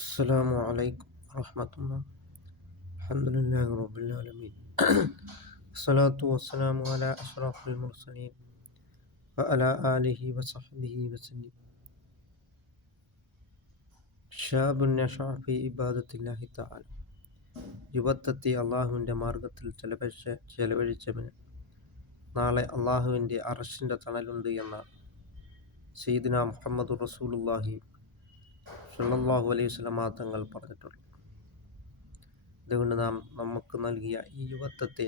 السلام عليكم ورحمة الله الحمد لله رب العالمين الصلاة والسلام على أشرف المرسلين وعلى آله وصحبه وسلم شاب نشأ في عبادة الله تعالى യുവത്വത്തെ അള്ളാഹുവിൻ്റെ മാർഗത്തിൽ ചെലവഴിച്ച ചെലവഴിച്ചവന് നാളെ അള്ളാഹുവിൻ്റെ അറഷിൻ്റെ തണലുണ്ട് എന്ന സയ്യിദിന മുഹമ്മദ് റസൂലുല്ലാഹി സല്ലാഹു അലൈഹി സ്വലമാ തങ്ങൾ പറഞ്ഞിട്ടുള്ളൂ അതുകൊണ്ട് നാം നമുക്ക് നൽകിയ ഈ യുവത്വത്തെ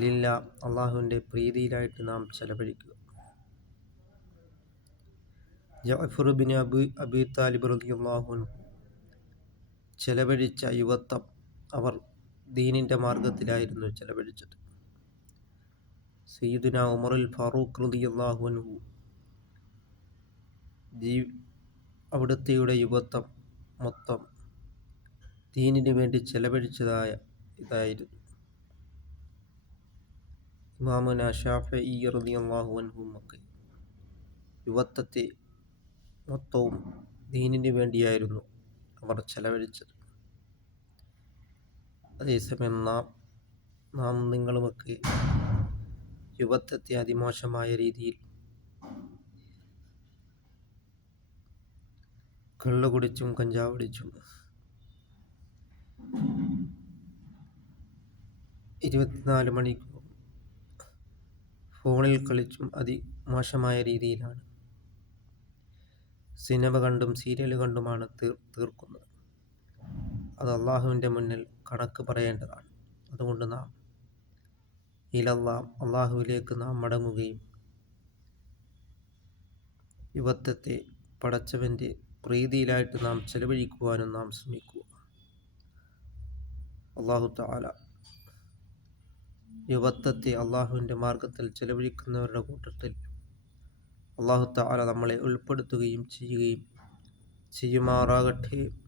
ലില്ല അള്ളാഹുവിന്റെ പ്രീതിയിലായിട്ട് നാം ചെലവഴിക്കുക. ജഅഫർ ബിൻ അബു താലിബ് റളിയല്ലാഹു ചെലവഴിച്ച യുവത്വം അവർ ദീനിന്റെ മാർഗത്തിലായിരുന്നു ചെലവഴിച്ചത്. സയ്യിദുന ഉമറുൽ ഫാറൂഖ് റളിയല്ലാഹു അൻഹു ജീ അവിടുത്തെയുടെ യുവത്വം മൊത്തം ദീനിനു വേണ്ടി ചെലവഴിച്ചതായ ഇതായിരുന്നു. ഇമാമുന ഷാഫി യുവത്വത്തെ മൊത്തവും ദീനിനു വേണ്ടിയായിരുന്നു അവർ ചെലവഴിച്ചത്. അതേസമയം നാം നാം നിങ്ങളുമൊക്കെ യുവത്വത്തെ അതിമോശമായ രീതിയിൽ കള്ളു കുടിച്ചും കഞ്ചാവ് കുടിച്ചും ഇരുപത്തിനാല് മണിക്കൂർ ഫോണിൽ കളിച്ചും അതിമോശമായ രീതിയിലാണ്. സിനിമ കണ്ടും സീരിയൽ കണ്ടുമാണ് തീർ തീർക്കുന്നത്. അത് അള്ളാഹുവിന്റെ മുന്നിൽ കണക്ക് പറയേണ്ടതാണ്. അതുകൊണ്ട് നാം ഇലല്ലാം അള്ളാഹുവിലേക്ക് നാം മടങ്ങുകയും യുവത്വത്തെ പടച്ചവന്റെ പ്രീതിയിലായിട്ട് നാം ചെലവഴിക്കുവാനും നാം ശ്രമിക്കുക. അള്ളാഹു താല യുവത്വത്തെ അള്ളാഹുവിന്റെ മാർഗത്തിൽ ചെലവഴിക്കുന്നവരുടെ കൂട്ടത്തിൽ അള്ളാഹു താല നമ്മളെ ഉൾപ്പെടുത്തുകയും ചെയ്യുകയും ചെയ്യുമാറാകട്ടെ.